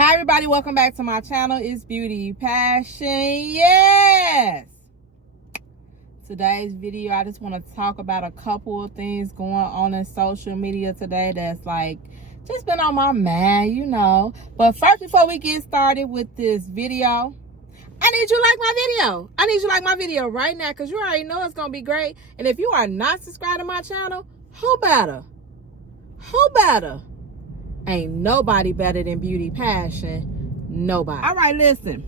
Hi everybody, welcome back to my channel. It's Beauty Passion. Yes! Today's video, I just want to talk about a couple of things going on in social media today that's like just been on my mind, you know. But first, before we get started with this video, I need you to like my video. I need you to like my video right now because you already know it's going to be great. And if you are not subscribed to my channel, who better? Who better? Ain't nobody better than Beauty Passion. Nobody. All right, listen.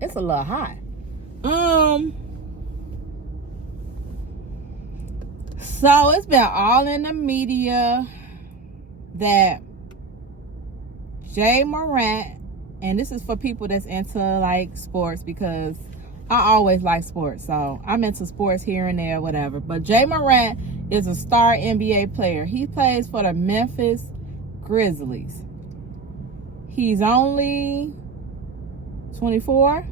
It's a little hot. So it's been all in the media that Morant, and this is for people that's into like sports because I always like sports. So I'm into sports here and there, whatever. But Morant is a star NBA player. He plays for the Memphis Grizzlies. He's only 24.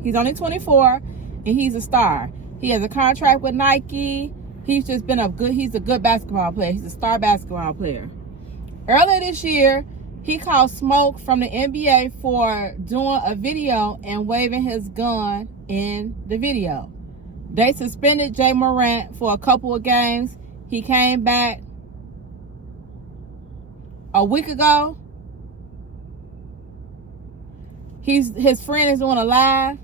He's only 24 and he's a star. He has a contract with Nike. He's just been he's a good basketball player. He's a star basketball player. Earlier this year, he caught smoke from the NBA for doing a video and waving his gun in the video. They suspended Morant for a couple of games. He came back a week ago. His friend is doing a live.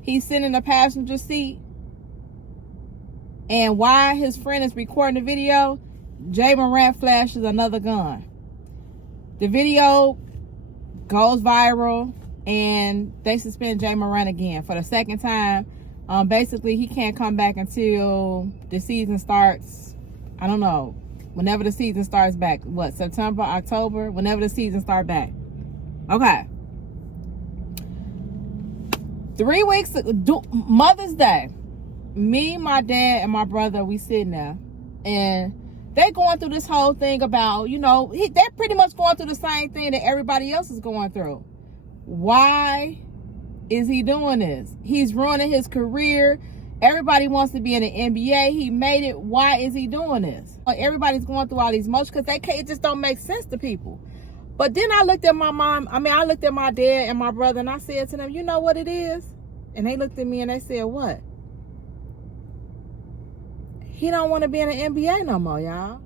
He's sitting in the passenger seat. And while his friend is recording the video, Morant flashes another gun. The video goes viral and they suspend Morant again for the second time. Basically, he can't come back until the season starts. I don't know. Whenever the season starts back. What, September, October? Whenever the season starts back. Okay. 3 weeks, Mother's Day. Me, my dad, and my brother, we sitting there. And they going through this whole thing about, you know, they're pretty much going through the same thing that everybody else is going through. Why is he doing this? He's ruining his career. Everybody wants to be in the NBA. He made it. Why is he doing this? Like, everybody's going through all these emotions because it just don't make sense to people. But then I looked at my mom. I looked at my dad and my brother and I said to them, you know what it is? And they looked at me and they said, what? He don't want to be in the NBA no more, y'all.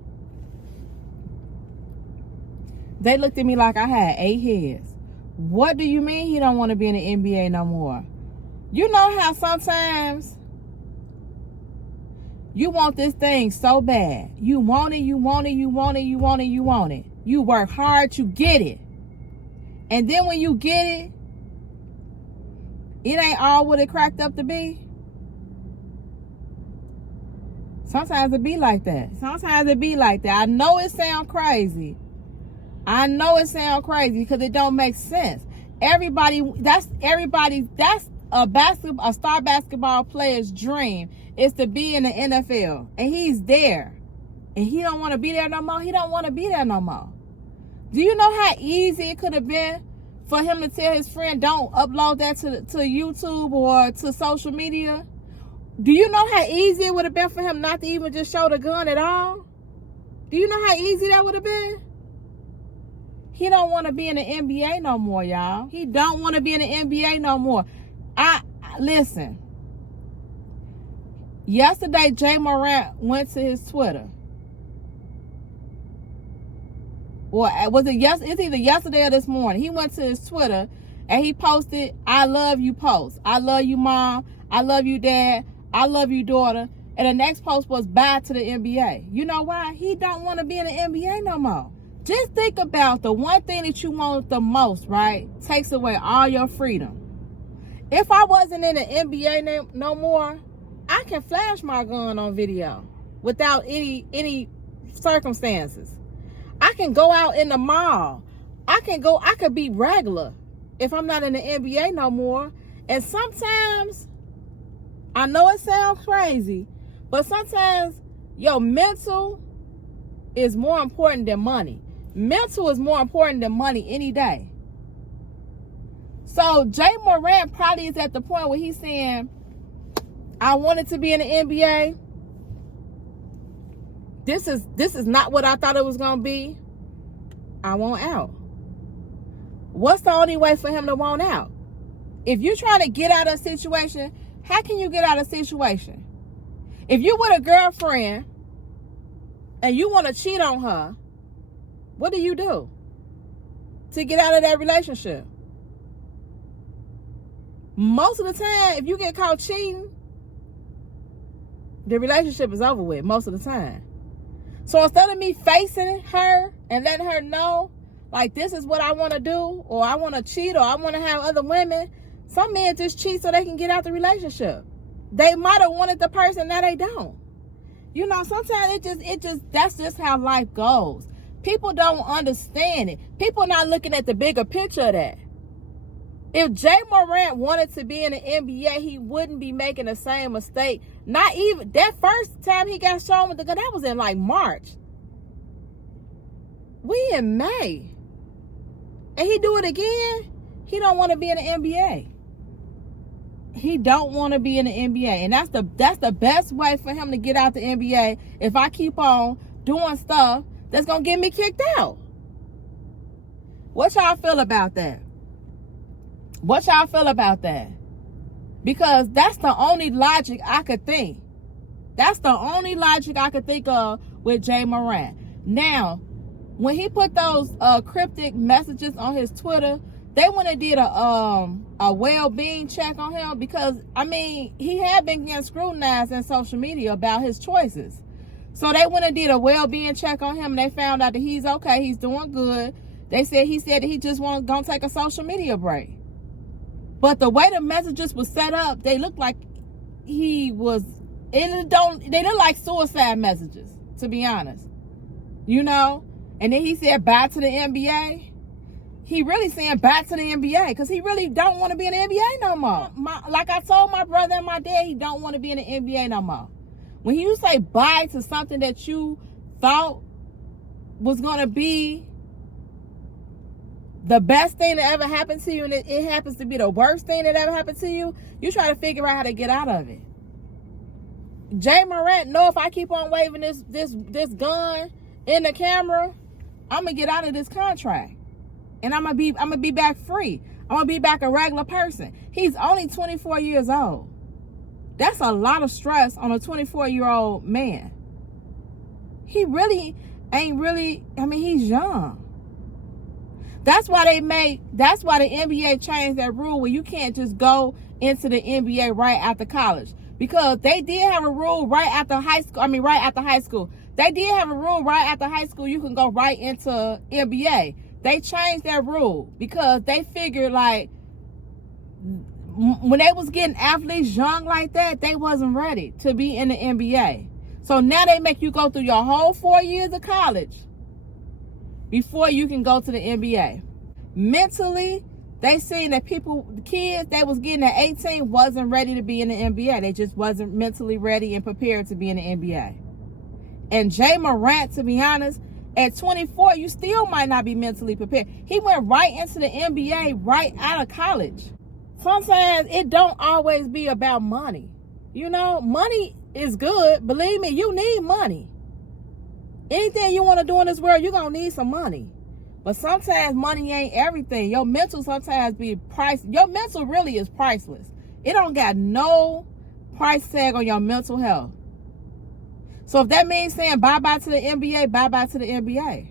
They looked at me like I had 8 heads. What do you mean he don't want to be in the NBA no more? You know how sometimes you want this thing so bad. You want it, you want it, you want it, you want it, you want it. You work hard, you get it. And then when you get it, it ain't all what it cracked up to be. Sometimes it be like that. Sometimes it be like that. I know it sound crazy. I know it sound crazy because it don't make sense. That's a star basketball player's dream is to be in the NFL. And he's there. And he don't want to be there no more. He don't want to be there no more. Do you know how easy it could have been for him to tell his friend, don't upload that to YouTube or to social media? Do you know how easy it would have been for him not to even just show the gun at all? Do you know how easy that would have been? He don't want to be in the NBA no more, y'all. He don't want to be in the NBA no more. Listen. Yesterday, Morant went to his Twitter. Or was it it's either yesterday or this morning. He went to his Twitter and he posted, I love you post. I love you, mom. I love you, dad. I love you, daughter. And the next post was bye to the NBA. You know why? He don't want to be in the NBA no more. Just think about the one thing that you want the most, right? Takes away all your freedom. If I wasn't in the NBA no more, I can flash my gun on video without any circumstances. I can go out in the mall. I could be regular if I'm not in the NBA no more. And sometimes, I know it sounds crazy, but sometimes your mental is more important than money. Mental is more important than money any day. So Morant probably is at the point where he's saying, I wanted to be in the NBA. This is not what I thought it was going to be. I want out. What's the only way for him to want out? If you're trying to get out of a situation, how can you get out of a situation? If you with a girlfriend and you want to cheat on her, what do you do to get out of that relationship? Most of the time, if you get caught cheating, the relationship is over with most of the time. So instead of me facing her and letting her know, like, this is what I want to do, or I want to cheat, or I want to have other women, some men just cheat so they can get out the relationship. They might have wanted the person, now they don't. You know, sometimes that's just how life goes. People don't understand it. People not looking at the bigger picture of that. If Jay Morant wanted to be in the NBA, he wouldn't be making the same mistake. Not even that first time he got shown with the gun, that was in like March. We in May. And he do it again. He don't want to be in the NBA. He don't want to be in the NBA. And that's the best way for him to get out the NBA. If I keep on doing stuff that's going to get me kicked out. What y'all feel about that? What y'all feel about that? Because that's the only logic I could think. That's the only logic I could think of with Jay Morant. Now, when he put those cryptic messages on his Twitter, they went and did a well-being check on him because, I mean, he had been getting scrutinized in social media about his choices. So they went and did a well-being check on him, and they found out that he's okay, he's doing good. He said that he just gonna take a social media break. But the way the messages were set up, they looked like they look like suicide messages, to be honest. You know? And then he said bye to the NBA. He really saying bye to the NBA because he really don't want to be in the NBA no more. Like I told my brother and my dad, he don't want to be in the NBA no more. When you say bye to something that you thought was going to be the best thing that ever happened to you, and it happens to be the worst thing that ever happened to you, you try to figure out how to get out of it. Jay Morant know if I keep on waving this gun in the camera, I'm gonna get out of this contract, and I'm gonna be back free. I'm gonna be back a regular person. He's only 24 years old. That's a lot of stress on a 24-year-old man. He really ain't really. I mean, he's young. That's why the NBA changed that rule where you can't just go into the NBA right after college. Because they did have a rule right after high school. They did have a rule right after high school you can go right into NBA. They changed that rule because they figured like when they was getting athletes young like that, they wasn't ready to be in the NBA. So now they make you go through your whole 4 years of college before you can go to the NBA. Mentally, they seen that kids they was getting at 18 wasn't ready to be in the NBA. They just wasn't mentally ready and prepared to be in the NBA. And Jay Morant, to be honest, at 24, you still might not be mentally prepared. He went right into the NBA right out of college. Sometimes it don't always be about money. You know, money is good. Believe me, you need money. Anything you want to do in this world, you're going to need some money. But sometimes money ain't everything. Your mental sometimes be priceless. Your mental really is priceless. It don't got no price tag on your mental health. So if that means saying bye-bye to the NBA, bye-bye to the NBA.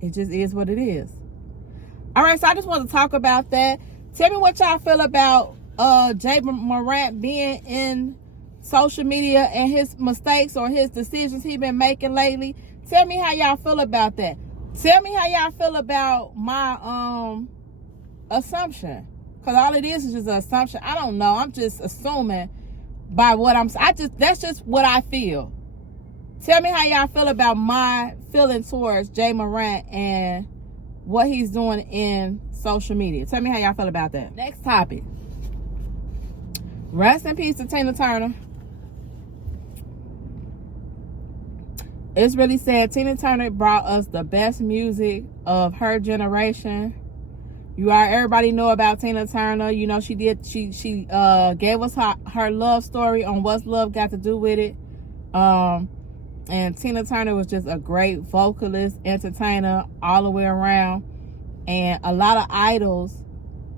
It just is what it is. All right, so I just want to talk about that. Tell me what y'all feel about Jay Morant being in social media and his mistakes or his decisions he been making lately. Tell me how y'all feel about that. Tell me how y'all feel about my assumption. Because all it is just an assumption. I don't know. I'm just assuming by what that's just what I feel. Tell me how y'all feel about my feeling towards Jay Morant and what he's doing in social media. Tell me how y'all feel about that. Next topic. Rest in peace to Tina Turner. It's really sad. Tina Turner brought us the best music of her generation. Everybody know about Tina Turner. You know, she gave us her love story on What's Love Got to Do with It. And Tina Turner was just a great vocalist, entertainer all the way around. And a lot of idols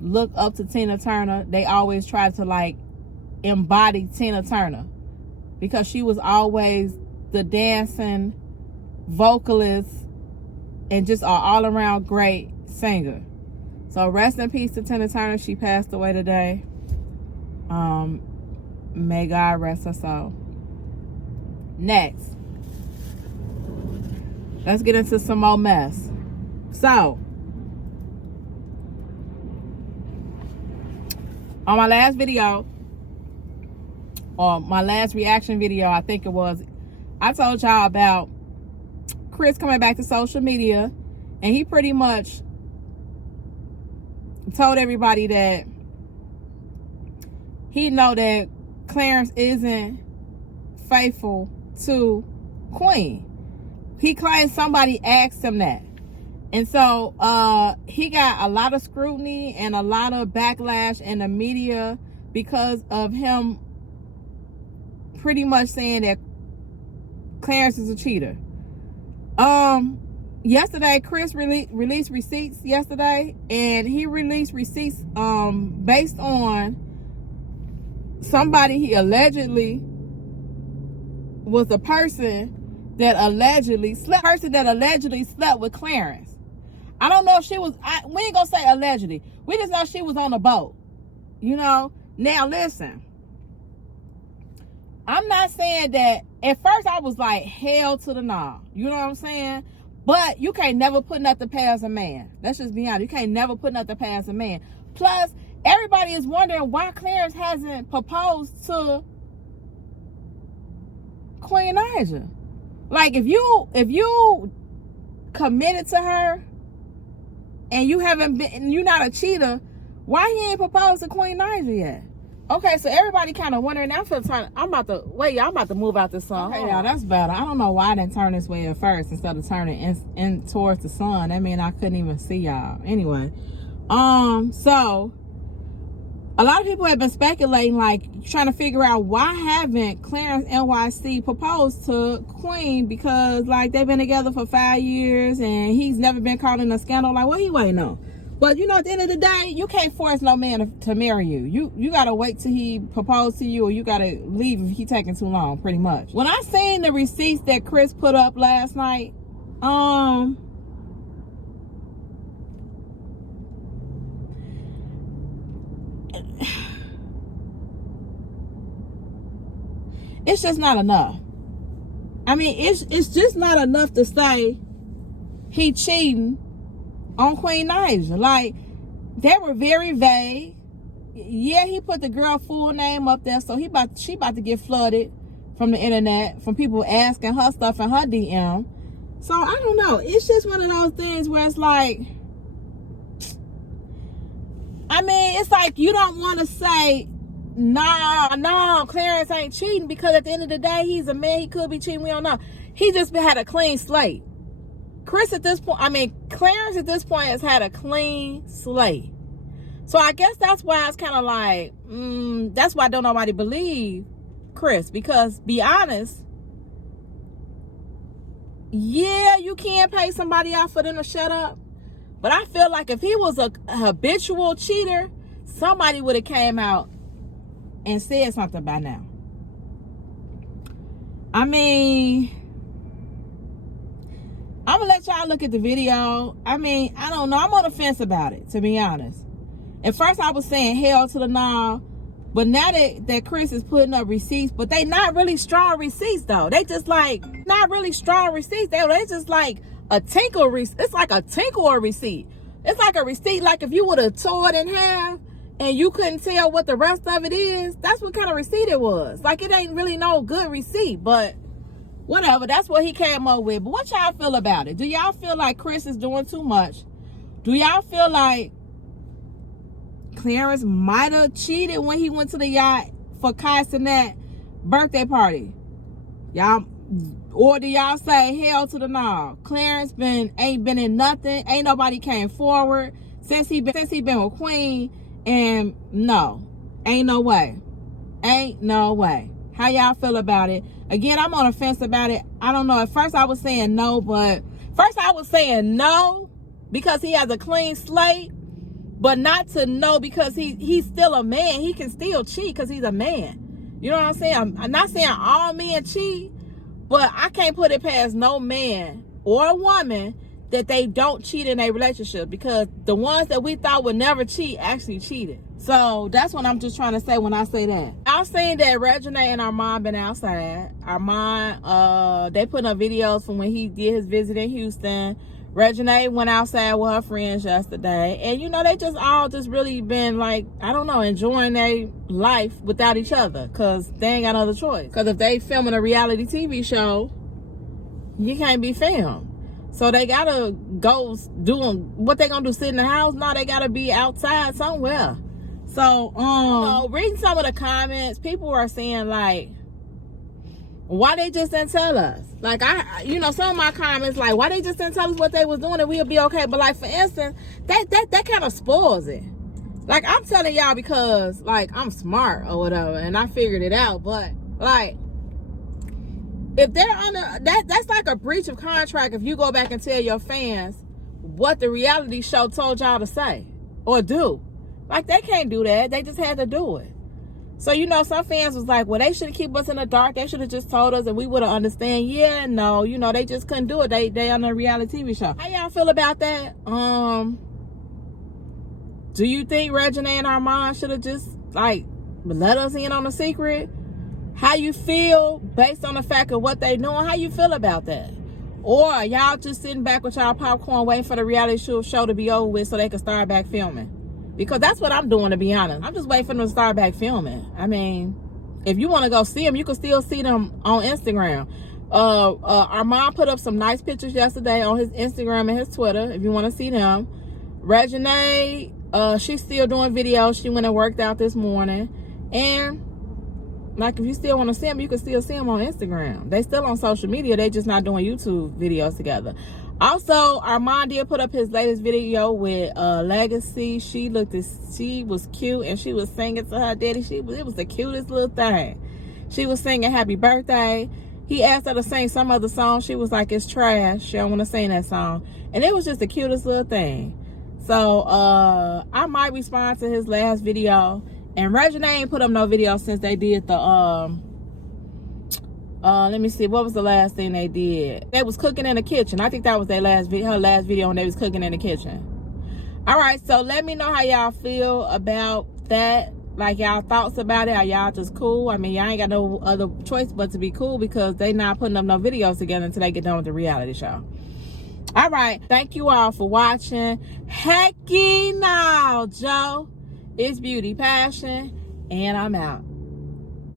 look up to Tina Turner. They always try to like embody Tina Turner because she was always the dancing vocalist and just an all-around great singer. So rest in peace to Tina Turner. She passed away today. May God rest her soul. Next, let's get into some more mess. So, on my last video, or my last reaction video, I think it was, I told y'all about Chris coming back to social media, and he pretty much told everybody that he know that Clarence isn't faithful to Queen. He claims somebody asked him that. And so he got a lot of scrutiny and a lot of backlash in the media because of him pretty much saying that Clarence is a cheater. Yesterday, Chris released receipts yesterday, and he released receipts based on somebody he allegedly was the person that allegedly slept with Clarence. I don't know if she was, we ain't gonna say allegedly. We just know she was on the boat. You know? Now listen. I'm not saying that, at first I was like, hell to the no. You know what I'm saying? But you can't never put nothing past a man. Let's just be honest. You can't never put nothing past a man. Plus, everybody is wondering why Clarence hasn't proposed to Queen Naija. Like, if you committed to her and you haven't been, you're not a cheater, why he ain't proposed to Queen Naija yet? Okay, so everybody kind of wondering. I'm about to move out this song. Okay, y'all, that's better. I don't know why I didn't turn this way at first instead of turning in towards the sun. That means I couldn't even see y'all. Anyway, so a lot of people have been speculating, like trying to figure out why haven't Clarence NYC proposed to Queen, because like they've been together for 5 years and he's never been caught in a scandal. Like, what he waiting on? But you know, at the end of the day, you can't force no man to marry you. You gotta wait till he proposes to you, or you gotta leave if he taking too long, pretty much. When I seen the receipts that Chris put up last night, it's just not enough. I mean, it's just not enough to say he cheating on Queen Naija. Like, they were very vague. Yeah, he put the girl full name up there, so she about to get flooded from the internet, from people asking her stuff in her DM. So I don't know. It's just one of those things where it's like, I mean, it's like you don't want to say, no, Clarence ain't cheating, because at the end of the day, he's a man. He could be cheating. We don't know. He just had a clean slate. Clarence at this point has had a clean slate. So I guess that's why it's kind of like, that's why don't nobody believe Chris. Because, be honest, yeah, you can't pay somebody out for them to shut up. But I feel like if he was a habitual cheater, somebody would have came out and said something by now. I mean, I'm gonna let y'all look at the video. I mean, I don't know. I'm on the fence about it, to be honest. At first, I was saying hell to the no, but now that Chris is putting up receipts, but they not really strong receipts though. They just like not really strong receipts. They just like a tinkle receipt. It's like a tinkle receipt. It's like a receipt. Like if you would have tore it in half and you couldn't tell what the rest of it is, that's what kind of receipt it was. Like, it ain't really no good receipt, but whatever. That's what he came up with. But what y'all feel about it? Do y'all feel like Chris is doing too much? Do y'all feel like Clarence might have cheated when he went to the yacht for Kai Cenat birthday party? Y'all, or do y'all say hell to the no? Clarence ain't been in nothing. Ain't nobody came forward since he been with Queen, and no, ain't no way. Ain't no way. How y'all feel about it? Again, I'm on the fence about it. I don't know. At first I was saying no, but first I was saying no because he has a clean slate, but not to no because he's still a man. He can still cheat because he's a man. You know what I'm saying? I'm not saying all men cheat, but I can't put it past no man or a woman that they don't cheat in a relationship, because the ones that we thought would never cheat actually cheated. So that's what I'm just trying to say when I say that. I'm saying that REGINAE and Armand been outside. Armand, they put up videos from when he did his visit in Houston. REGINAE went outside with her friends yesterday. And, you know, they just all just really been, like, I don't know, enjoying their life without each other, because they ain't got no other choice. Because if they filming a reality TV show, you can't be filmed. So they gotta go doing what they gonna do, sit in the house? No, they gotta be outside somewhere. So, you know, reading some of the comments, people are saying, like, why they just didn't tell us? Like, you know, some of my comments, like, why they just didn't tell us what they was doing and we'll be okay? But, like, for instance, that kind of spoils it. Like, I'm telling y'all because, like, I'm smart or whatever, and I figured it out. But, like, if they're under that's like a breach of contract if you go back and tell your fans what the reality show told y'all to say or do. Like, they can't do that. They just had to do it. So, you know, some fans was like, well, they should keep us in the dark. They should have just told us and we would have understand. Yeah, no, you know, they just couldn't do it. They on a reality TV show. How y'all feel about that? Do you think REGINAE and Armand should have just, like, let us in on the secret? How you feel based on the fact of what they doing? How you feel about that? Or y'all just sitting back with y'all popcorn waiting for the reality show to be over with so they can start back filming? Because that's what I'm doing, to be honest. I'm just waiting for them to start back filming. I mean, if you want to go see them, you can still see them on Instagram. Armand put up some nice pictures yesterday on his Instagram and his Twitter, if you want to see them. REGINAE, she's still doing videos. She went and worked out this morning. And, like, if you still want to see them, you can still see them on Instagram. They still on social media. They just not doing YouTube videos together. Also, Armand did put up his latest video with Legacy. She was cute, and she was singing to her daddy. It was the cutest little thing. She was singing happy birthday. He asked her to sing some other song. She was like, it's trash. She don't want to sing that song. And it was just the cutest little thing. So, I might respond to his last video. And REGINAE ain't put up no video since they did the, let me see, what was the last thing they did? They was cooking in the kitchen. I think that was her last video when they was cooking in the kitchen. All right, so let me know how y'all feel about that. Like, y'all thoughts about it. Are y'all just cool? I mean, y'all ain't got no other choice but to be cool because they not putting up no videos together until they get done with the reality show. All right, thank you all for watching. Hecky now, Joe. It's Beauty Passion, and I'm out.